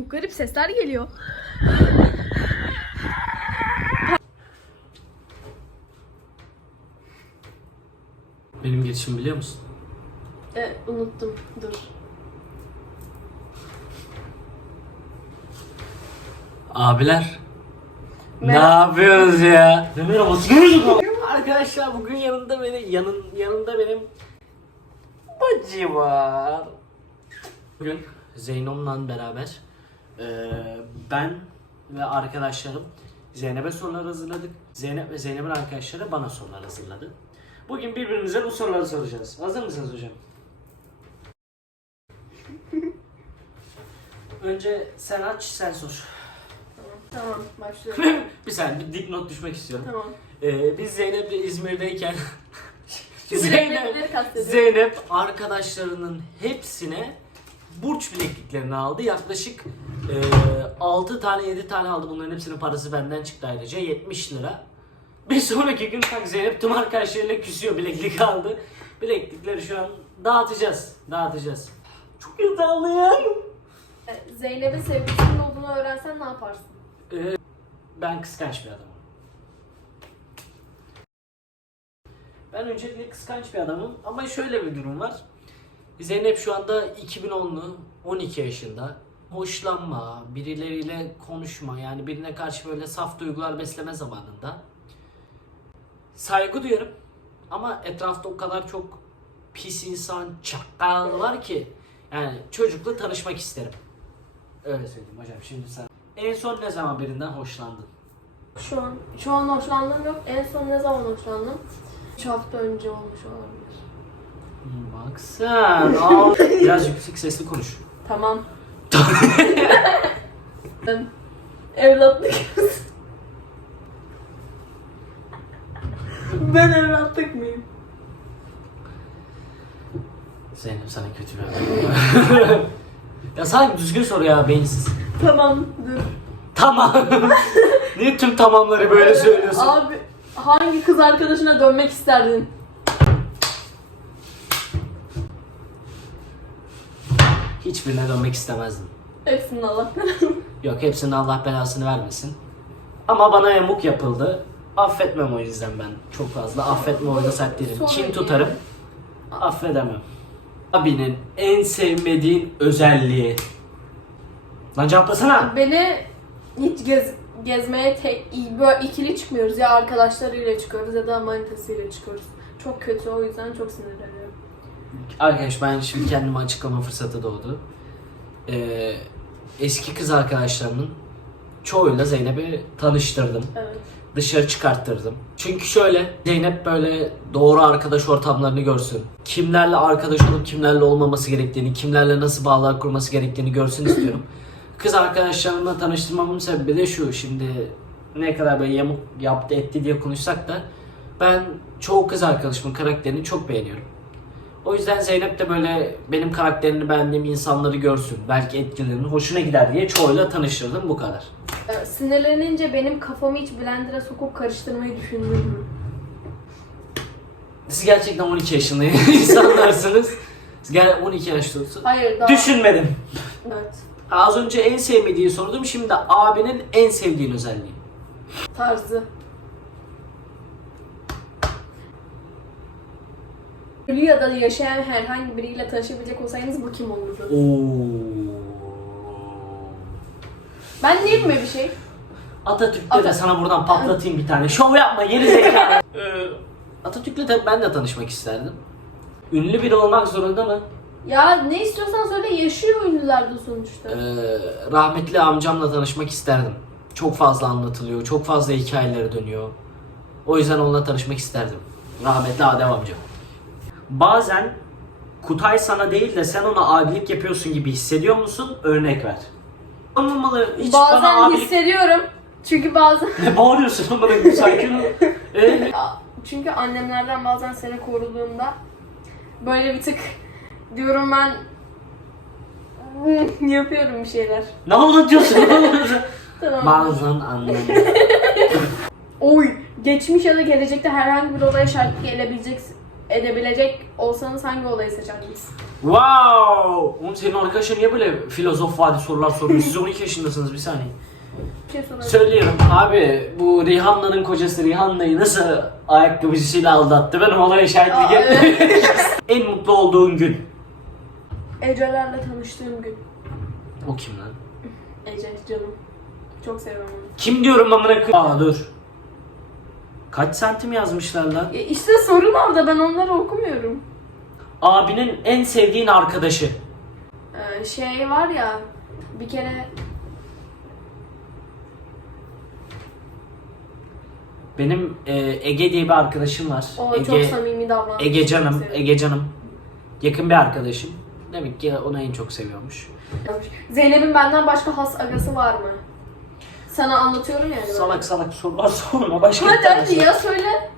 Çok garip sesler geliyor. Benim girişimi biliyor musun? E, unuttum. Dur. Abiler. Ne Merhaba. yapıyorsunuz ya? Ne merhabası? Arkadaşlar bugün yanında beni yanın yanında benim bacı var. Bugün Zeynom'la beraber eee, ben ve arkadaşlarım Zeynep'e sorular hazırladık. Zeynep ve Zeynep'in arkadaşları bana sorular hazırladı. Bugün birbirimize bu soruları soracağız. Hazır mısınız hocam? Önce sen aç, sen sor. Tamam. Başlıyorum. bir saniye bir dipnot düşmek istiyorum. tamam. Ee, biz Zeynep'le İzmir'deyken Zeynep. Zeynep arkadaşlarının hepsine burç bilekliklerini aldı. Yaklaşık e, 6 tane 7 tane aldı. Bunların hepsinin parası benden çıktı ayrıca 70 lira. Bir sonraki gün tak Zeynep tüm arkadaşlarıyla küsüyor bileklik aldı. Bileklikleri şu an dağıtacağız. Dağıtacağız. Çok heyecanlıyım. E, Zeynep'in sevgilisinin olduğunu öğrensen ne yaparsın? Ben kıskanç bir adamım. Ben öncelikle kıskanç bir adamım ama şöyle bir durum var. Zeynep şu anda 2010'lu 12 yaşında. Hoşlanma, birileriyle konuşma yani birine karşı böyle saf duygular besleme zamanında. Saygı duyarım ama etrafta o kadar çok pis insan, çakal var ki yani çocukla tanışmak isterim. Öyle söyleyeyim hocam şimdi sen. En son ne zaman birinden hoşlandın? Şu an, şu an hoşlandığım yok. En son ne zaman hoşlandım? 3 hafta önce olmuş olabilir. Bak sen. al. Biraz yüksek sesli konuş. Tamam. Evlatlık. ben evlatlık mıyım? Zeynep sana kötü bir haber. ya sanki düzgün soru ya beyinsiz. Tamam dur. Tamam. Niye tüm tamamları böyle söylüyorsun? Abi hangi kız arkadaşına dönmek isterdin? Hiçbirine dönmek istemezdim. Hepsinin Allah Yok hepsinin Allah belasını vermesin. Ama bana yamuk yapıldı. Affetmem o yüzden ben çok fazla. Affetme değilim. Sonra Kim tutarım? Affedemem. Abinin en sevmediğin özelliği. Lan cevaplasana. Beni hiç gez, gezmeye tek böyle ikili çıkmıyoruz ya arkadaşlarıyla çıkıyoruz ya da manitasıyla çıkıyoruz. Çok kötü o yüzden çok sinirleniyorum. Arkadaş ben şimdi kendime açıklama fırsatı doğdu. Ee, eski kız arkadaşlarımın çoğuyla Zeynep'i tanıştırdım. Evet. Dışarı çıkarttırdım. Çünkü şöyle Zeynep böyle doğru arkadaş ortamlarını görsün. Kimlerle arkadaş olup kimlerle olmaması gerektiğini, kimlerle nasıl bağlar kurması gerektiğini görsün istiyorum. Kız arkadaşlarımla tanıştırmamın sebebi de şu. Şimdi ne kadar böyle yamuk yaptı etti diye konuşsak da ben çoğu kız arkadaşımın karakterini çok beğeniyorum. O yüzden Zeynep de böyle benim karakterini beğendiğim insanları görsün. Belki etkilerini hoşuna gider diye çoğuyla tanıştırdım bu kadar. Ee, Sinirlenince benim kafamı hiç blender'a sokup karıştırmayı düşündün mü? Siz gerçekten 12 yaşında insanlarsınız. Siz gel 12 yaşta olsun. Hayır daha... Düşünmedim. Evet. Az önce en sevmediği sordum. Şimdi abinin en sevdiğin özelliği. Tarzı. Ölü ya da yaşayan herhangi biriyle tanışabilecek olsaydınız bu kim olurdu? Oo. Ben diyeyim mi bir şey? Atatürk'te de sana buradan patlatayım bir tane. Şov yapma geri zekalı. Ee, Atatürk'le de ben de tanışmak isterdim. Ünlü biri olmak zorunda mı? Ya ne istiyorsan söyle yaşıyor ünlüler de sonuçta. Ee, rahmetli amcamla tanışmak isterdim. Çok fazla anlatılıyor, çok fazla hikayeleri dönüyor. O yüzden onunla tanışmak isterdim. Rahmetli Adem amcam. Bazen Kutay sana değil de sen ona abilik yapıyorsun gibi hissediyor musun? Örnek ver. Anlamalı. Hiç bazen bana abilik... hissediyorum. Çünkü bazen Ne bağırıyorsun bana sakin ol. Ee, çünkü annemlerden bazen seni koruduğumda böyle bir tık diyorum ben "Hmm, yapıyorum bir şeyler. ne anlatıyorsun? Ne anlatıyorsun? Tamam. Bazen annem. Oy, geçmiş ya da gelecekte herhangi bir olaya şahitlik edebilecek edebilecek olsanız hangi olayı seçerdiniz? Wow! Oğlum senin arkadaşın niye böyle filozof vadi sorular soruyor? Siz 12 yaşındasınız bir saniye. Bir şey. Söylüyorum abi bu Rihanna'nın kocası Rihanna'yı nasıl ayakkabıcısıyla aldattı? Ben olaya şahitlik Aa, etmedim. en mutlu olduğun gün. Ece'lerle tanıştığım gün. O kim lan? Ece canım. Çok seviyorum onu. Kim diyorum amına koyayım? Aa dur. Kaç santim yazmışlar lan? Ya işte sorun orada ben onları okumuyorum. Abinin en sevdiğin arkadaşı. Ee, şey var ya bir kere Benim e, Ege diye bir arkadaşım var. o Ege, çok samimi davranmış. Ege canım. Ege canım. Yakın bir arkadaşım. Demek ki onu en çok seviyormuş. Zeynep'in benden başka has agası var mı? Sana anlatıyorum yani. Salak salak sorular sorma başka bir Hadi tane hadi sor. ya söyle.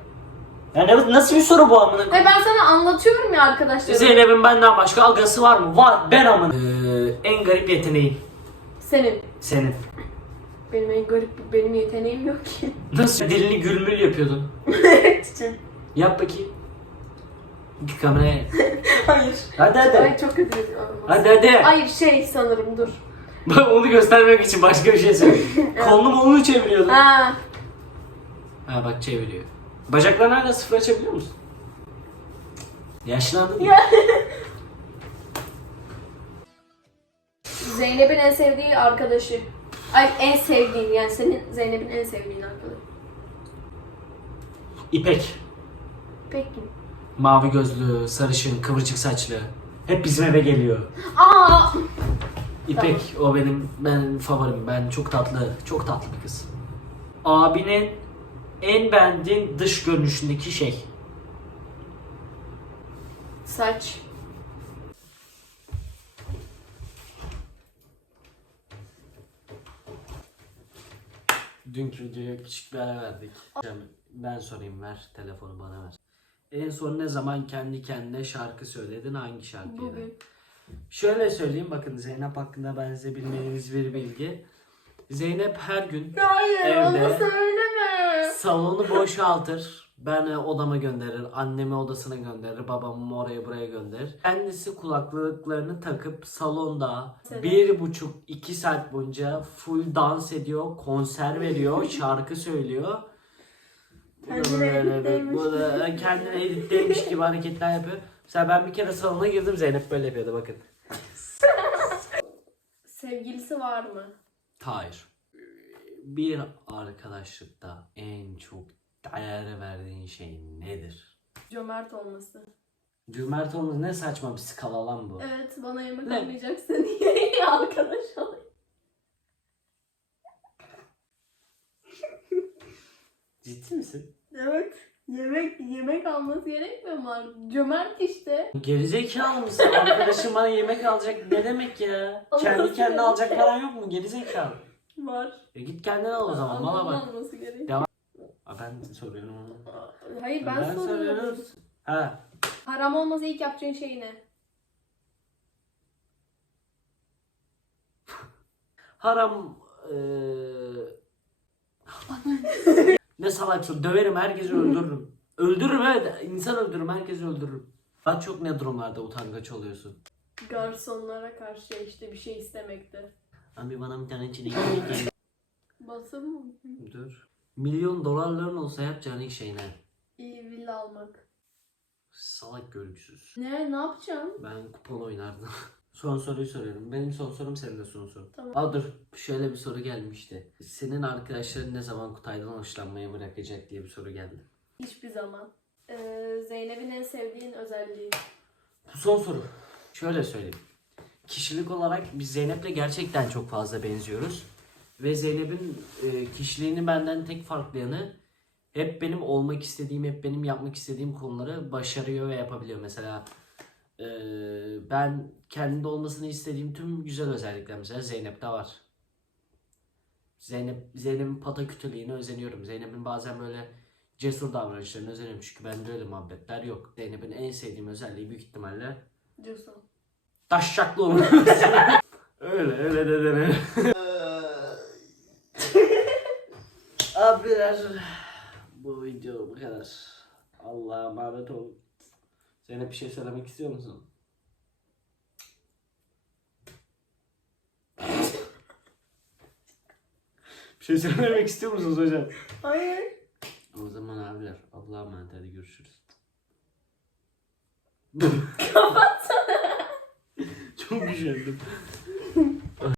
Ya ne- nasıl bir soru bu amına? Hayır ben sana anlatıyorum ya arkadaşlar. Zeynep'in benden başka algası var mı? Var. Ben amına. Ee, en garip yeteneğin Senin. senin. Benim en garip benim yeteneğim yok ki. Nasıl dilini gülmül yapıyordun? Çiçek. Yap bakayım. Bir kameraya. Hayır. Hadi hadi. Ay çok kötü. Hadi hadi. Hayır şey sanırım dur. Ben onu göstermek için başka bir şey söyleyeyim. Kolunu molunu çeviriyordun. Ha. Ha bak çeviriyor. Bacaklarını hala sıfır açabiliyor musun? Yaşlandın. Ya. Zeynep'in en sevdiği arkadaşı. Ay en sevdiğin yani senin Zeynep'in en sevdiğin arkadaşı. İpek. Peki. Mavi gözlü, sarışın, kıvırcık saçlı. Hep bizim eve geliyor. Aa! İpek o benim ben favorim. Ben çok tatlı, çok tatlı bir kız. Abinin en beğendiğin dış görünüşündeki şey. Saç. Dünkü videoya küçük bir ara verdik. Ben sorayım ver telefonu bana ver. En son ne zaman kendi kendine şarkı söyledin? Hangi şarkıydı? Bugün. Şöyle söyleyeyim bakın Zeynep hakkında ben size bilmediğiniz bir bilgi. Zeynep her gün Hayır Evde. onu söyleme. salonu boşaltır. Beni odama gönderir, annemi odasına gönderir, babamı oraya buraya gönderir. Kendisi kulaklıklarını takıp salonda Selam. bir buçuk iki saat boyunca full dans ediyor, konser veriyor, şarkı söylüyor. Kendine da kendine editleymiş gibi hareketler yapıyor. Mesela ben bir kere salona girdim Zeynep böyle yapıyordu bakın. Sevgilisi var mı? Hayır. Bir arkadaşlıkta en çok değer verdiğin şey nedir? Cömert olması. Cömert olması ne saçma bir skala lan bu. Evet bana yemek Ne? almayacaksın diye arkadaş olayım. Ciddi misin? Evet. Yemek yemek alması gerekmiyor mu? Cömert işte. Gerizekalı mısın? Arkadaşım bana yemek alacak ne demek ya? Kendi kendine alacak paran yok mu? Gerizekalı. Var. E git kendin al o zaman. Bana Alması bak. alması gerekiyor. Aa, ben soruyorum onu. Hayır ben, soruyorum. Ha. Haram olmasa ilk yapacağın şey ne? Haram eee ne salak soru. Döverim herkesi öldürürüm. Öldürürüm evet. İnsan öldürürüm. Herkesi öldürürüm. Daha çok ne durumlarda utangaç oluyorsun? Garsonlara karşı işte bir şey istemekte. Abi bana bir tane çilek yemek Basın mı? Dur. Milyon dolarların olsa yapacağın ilk şey ne? İyi villa almak. Salak görgüsüz. Ne? Ne yapacağım? Ben kupon oynardım. son soruyu soruyorum. Benim son sorum senin de son sorun. Tamam. Aa dur. Şöyle bir soru gelmişti. Senin arkadaşların ne zaman Kutay'dan hoşlanmayı bırakacak diye bir soru geldi. Hiçbir zaman. Ee, Zeynep'in en sevdiğin özelliği. Bu son soru. Şöyle söyleyeyim. Kişilik olarak biz Zeynep'le gerçekten çok fazla benziyoruz. Ve Zeynep'in e, kişiliğini benden tek farklı yanı hep benim olmak istediğim, hep benim yapmak istediğim konuları başarıyor ve yapabiliyor. Mesela e, ben kendinde olmasını istediğim tüm güzel özellikler mesela Zeynep'te var. Zeynep, Zeynep'in patakütülüğüne özeniyorum. Zeynep'in bazen böyle cesur davranışlarına özeniyorum. Çünkü bende öyle muhabbetler yok. Zeynep'in en sevdiğim özelliği büyük ihtimalle Diyorsun. taşşaklı olması. öyle öyle dedene. Abiler bu video bu kadar. Allah'a emanet olun. Zeynep bir şey söylemek istiyor musun? bir şey söylemek istiyor musunuz hocam? Hayır. O zaman abiler, Allah'a emanet hadi görüşürüz. Kapatsana. Çok üşendim.